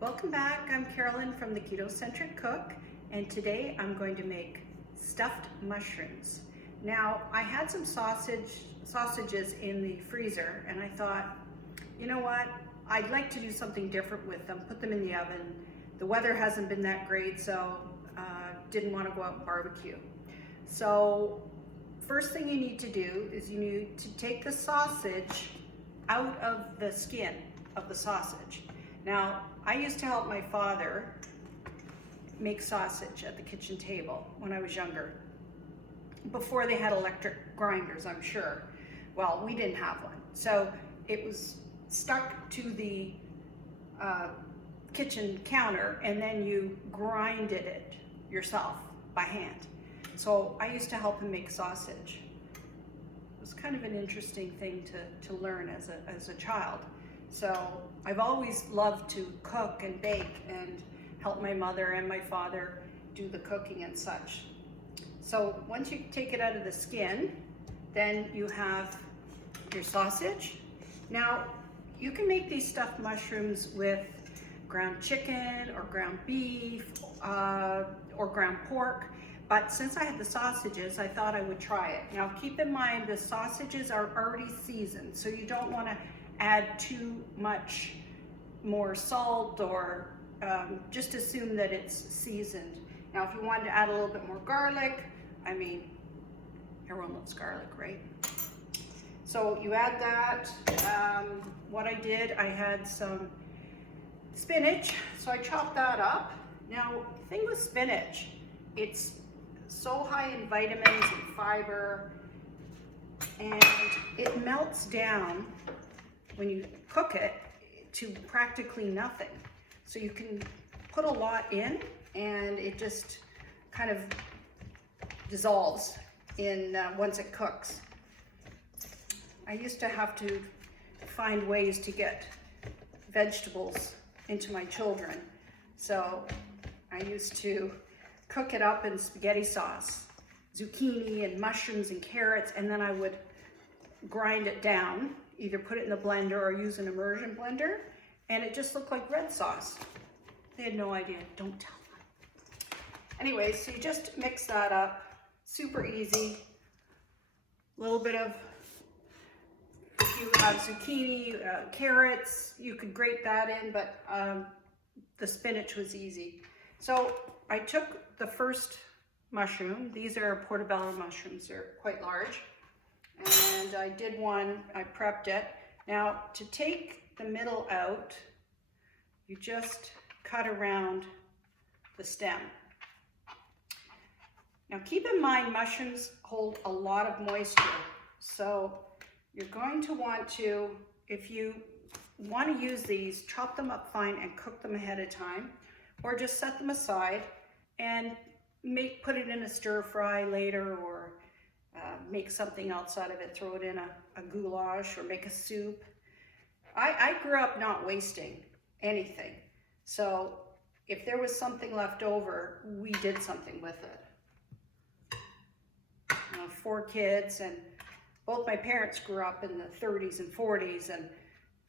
Welcome back. I'm Carolyn from the Keto Centric Cook, and today I'm going to make stuffed mushrooms. Now, I had some sausages in the freezer, and I thought, you know what? I'd like to do something different with them, put them in the oven. The weather hasn't been that great, so didn't want to go out and barbecue. So first thing you need to do is you need to take the sausage out of the skin of the sausage. Now, I used to help my father make sausage at the kitchen table when I was younger. Before they had electric grinders, I'm sure. Well, we didn't have one. So it was stuck to the kitchen counter, and then you grinded it yourself by hand. So I used to help him make sausage. It was kind of an interesting thing to learn as a child. So I've always loved to cook and bake and help my mother and my father do the cooking and such. So once you take it out of the skin, then you have your sausage. Now, you can make these stuffed mushrooms with ground chicken or ground beef or ground pork. But since I had the sausages, I thought I would try it. Now keep in mind the sausages are already seasoned, so you don't want to add too much more salt or just assume that it's seasoned. Now if you wanted to add a little bit more garlic, I mean, everyone loves garlic, right? So you add that. What I did, I had some spinach, so I chopped that up. Now, the thing with spinach, it's so high in vitamins and fiber, and it melts down when you cook it to practically nothing. So you can put a lot in, and it just kind of dissolves in once it cooks. I used to have to find ways to get vegetables into my children. So I used to cook it up in spaghetti sauce, zucchini and mushrooms and carrots, and then I would grind it down, either put it in the blender or use an immersion blender, and it just looked like red sauce. They had no idea, don't tell them. Anyway, so you just mix that up, super easy. A little bit of, if you have zucchini, carrots, you could grate that in, but the spinach was easy. So I took the first mushroom. These are Portobello mushrooms. They're quite large. And I did one, I prepped it. Now, to take the middle out, you just cut around the stem. Now, keep in mind, mushrooms hold a lot of moisture. So you're going to want to, if you want to use these, chop them up fine and cook them ahead of time, or just set them aside and put it in a stir fry later, or make something else out of it, throw it in a goulash or make a soup. I grew up not wasting anything. So if there was something left over, we did something with it. 4 kids, and both my parents grew up in the 30s and 40s, and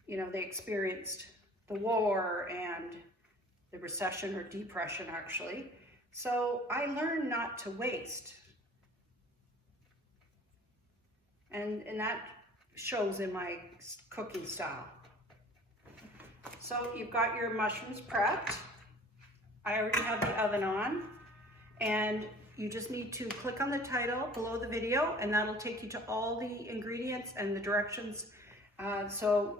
you know, they experienced the war and the recession, or depression actually. So I learned not to waste. And that shows in my cooking style. So you've got your mushrooms prepped. I already have the oven on, and you just need to click on the title below the video, and that'll take you to all the ingredients and the directions. So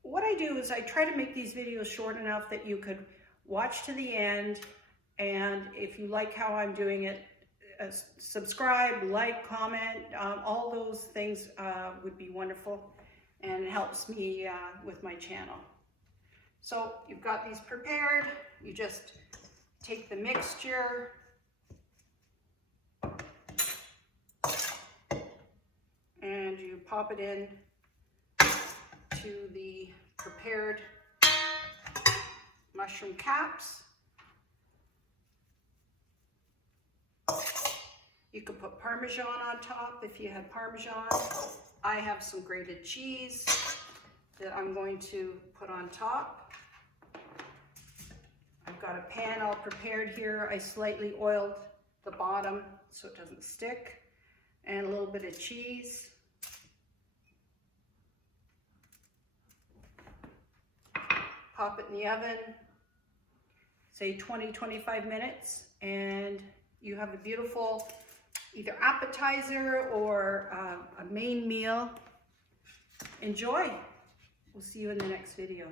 what I do is I try to make these videos short enough that you could watch to the end, and if you like how I'm doing it, subscribe, like, comment, all those things would be wonderful, and it helps me with my channel. So you've got these prepared. You just take the mixture and you pop it in to the prepared mushroom caps. You could put Parmesan on top if you have Parmesan. I have some grated cheese that I'm going to put on top. I've got a pan all prepared here. I slightly oiled the bottom so it doesn't stick, and a little bit of cheese. Pop it in the oven, say 20-25 minutes, and you have a beautiful either appetizer or a main meal. Enjoy. We'll see you in the next video.